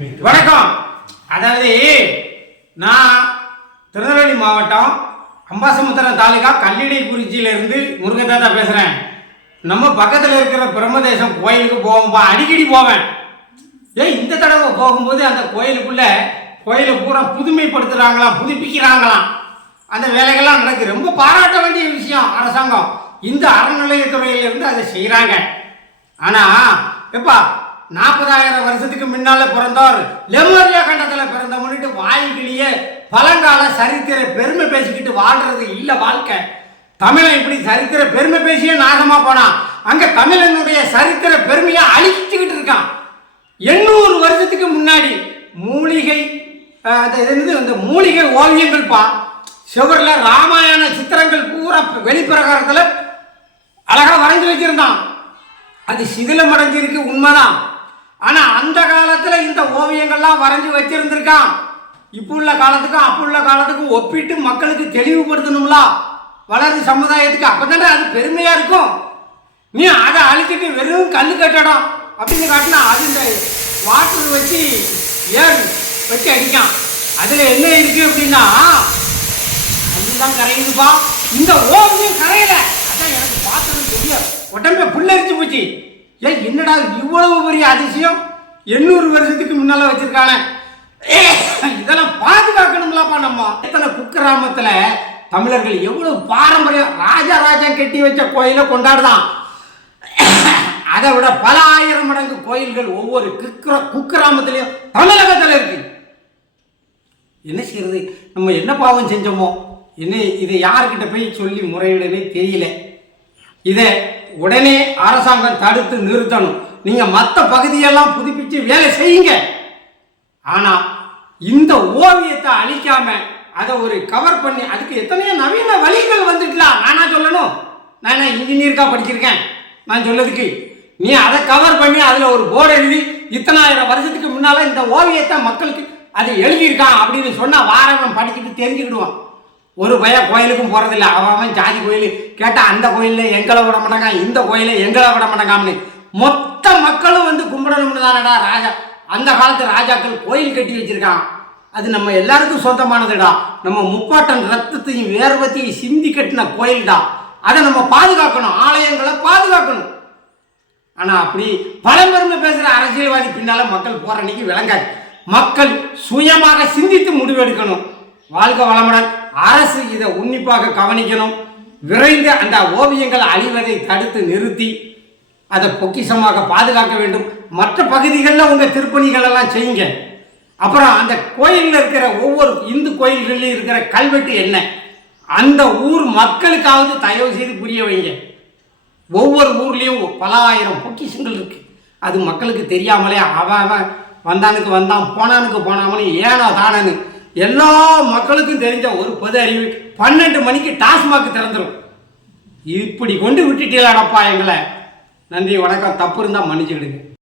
வணக்கம். அதாவது நான் திருநெல்வேலி மாவட்டம் அம்பாசமுத்திரம் தாலுகா கல்லிடைக்குறிச்சியிலேருந்து முருகதாத்தா பேசுகிறேன் நம்ம பக்கத்தில் இருக்கிற பிரம்மதேசம் கோயிலுக்கு போவோம்ப்பா. அடிக்கடி போவேன். ஏய் இந்த தடவை போகும்போது அந்த கோயிலுக்குள்ளே கோயிலை பூரா புதுமைப்படுத்துகிறாங்களாம் புதுப்பிக்கிறாங்களாம். அந்த வேலைகள்லாம் நடக்குது ரொம்ப பாராட்ட வேண்டிய விஷயம் அரசாங்கம். இந்த அறநிலையத்துறையிலிருந்து அதை செய்கிறாங்க ஆனால் எப்பா நாற்பதாயிரம் வருஷத்துக்கு முன்னால பிறந்தவர் லெமோரியா கண்டத்துல பிறந்த முன்னிட்டு பழங்கால சரித்திர பெருமை பேசிக்கிட்டு வாழ்றது இல்ல வாழ்க்கை. தமிழன் இப்படி சரித்திர பெருமை பேசியே நாசமாக போனான் அங்க தமிழனுடைய சரித்திர பெருமையை அழிச்சுக்கிட்டு இருக்கான். எண்ணூறு வருஷத்துக்கு முன்னாடி மூலிகை அந்த இது என்னது, அந்த மூலிகை ஓவியங்கள் பா சுவரில் ராமாயண சித்திரங்கள் பூரா வெளிப்பிரகாரத்தில் அழகாக வரைஞ்சு வச்சிருந்தான். அது சிதிலம் அடைஞ்சிருக்கு உண்மைதான். ஆனா அந்த காலத்துல இந்த ஓவியங்கள்லாம் வரைஞ்சு வச்சிருந்திருக்கான். இப்போ உள்ள காலத்துக்கும் அப்போ உள்ள காலத்துக்கும் ஒப்பிட்டு மக்களுக்கு தெளிவுபடுத்தணும்ல. வளர்ந்து சமுதாயத்துக்கு அப்பதானே அது பெருமையா இருக்கும். நீ அதை அழிச்சிட்டு வெறும் கல்லு கட்டடம் அப்படின்னு காட்டினா அது இந்த வாட்டர் வச்சு ஏர் வச்சு அடிக்கான். அதுல என்ன இருக்கு அப்படின்னா அதுதான் கரையுதுப்பா. இந்த ஓவியம் கரையில. அதான் எனக்கு பார்த்தது தெரியும். உடம்பே புல்லரிச்சு போச்சு. ஏன் என்னடா இவ்வளவு பெரிய அதிசயம்? எண்ணூறு வருஷத்துக்கு முன்னால வச்சிருக்கானே. இதெல்லாம் பாதுகாக்கணும்லப்பா நம்ம. இத்தனை குக்கிராமத்தில் தமிழர்கள் எவ்வளவு பாரம்பரியம் ராஜா ராஜா கட்டி வச்ச கோயிலை கொண்டாடுதான். அதை விட பல ஆயிரம் மடங்கு கோயில்கள் ஒவ்வொரு குக்கிர குக்கிராமத்திலையும் தமிழகத்தில் இருக்கு. என்ன செய்யறது நம்ம என்ன பாவம் செஞ்சோமோ? என்ன இதை யார்கிட்ட போய் சொல்லி முறையிடனே தெரியல. இதை உடனே அரசாங்கம் தடுத்து நிறுத்தணும். நீங்க மற்ற பகுதியெல்லாம் புதுப்பிச்சு வேலை செய்யுங்க. ஆனா இந்த ஓவியத்தை அழிக்காம அதை ஒரு கவர் பண்ணி அதுக்கு எத்தனையோ நவீன வழிகள் வந்துக்கலாம் நானா சொல்லணும்? நான் இன்ஜினியருக்கா படிச்சிருக்கேன். நான் சொல்லதுக்கு நீ அதை கவர் பண்ணி அதில் ஒரு போர்டு எழுதி இத்தனாயிரம் வருஷத்துக்கு முன்னால இந்த ஓவியத்தை மக்களுக்கு அது எழுதியிருக்கான் அப்படின்னு சொன்னால் வாரவன் படிச்சுட்டு தெரிஞ்சுக்கிடுவான். ஒரு பய கோயிலுக்கும் போகிறதில்ல அவன் அவன் ஜாதி கோயில். கேட்டால் அந்த கோயில்ல எங்களை விட மாட்டாங்க இந்த கோயிலில் எங்களை விட மாட்டாங்கன்னு மொத்த மக்களும் வந்து கும்பிடணும்னு தானடா ராஜா. அந்த காலத்து ராஜாக்கள் கோயில் கட்டி வச்சிருக்கான் அது நம்ம எல்லாருக்கும் சொந்தமானதுடா. நம்ம முப்பாட்டன் ரத்தத்தையும் வேர்வத்தையும் சிந்தி கட்டின கோயில்டா. அதை நம்ம பாதுகாக்கணும். ஆலயங்களை பாதுகாக்கணும். ஆனால் அப்படி பழம்பெருமை பேசுகிற அரசியல்வாதி பின்னால் மக்கள் போகிற அன்னைக்கு விளங்காது. மக்கள் சுயமாக சிந்தித்து முடிவெடுக்கணும். வாழ்க வளமுடன். அரசு இதை உன்னிப்பாக கவனிக்கணும். விரைந்து அந்த ஓவியங்கள் அழிவதை தடுத்து நிறுத்தி அதை பொக்கிஷமாக பாதுகாக்க வேண்டும். மற்ற பகுதிகளில் உங்கள் திருப்பணிகள் எல்லாம் செய்யுங்க. அப்புறம் அந்த கோயிலில் இருக்கிற ஒவ்வொரு இந்து கோயில்களில் இருக்கிற கல்வெட்டு என்ன? அந்த ஊர் மக்களுக்காவது தயவு செய்து புரிய வைங்க. ஒவ்வொரு ஊர்லேயும் பல ஆயிரம் பொக்கிஷங்கள் இருக்கு. அது மக்களுக்கு தெரியாமலே அவன் அவன் வந்தானுக்கு வந்தான் போனானுக்கு போனாமனு ஏனோ தானன்னு எல்லா மக்களுக்கும் தெரிஞ்ச ஒரு பொது அறிவு பன்னெண்டு மணிக்கு டாஸ்மாக் திறந்துடும் இப்படி கொண்டு விட்டுட்டீங்களாடப்பா எங்களை. நன்றி வணக்கம். தப்பு இருந்தால் மன்னிச்சுக்கிடுங்க.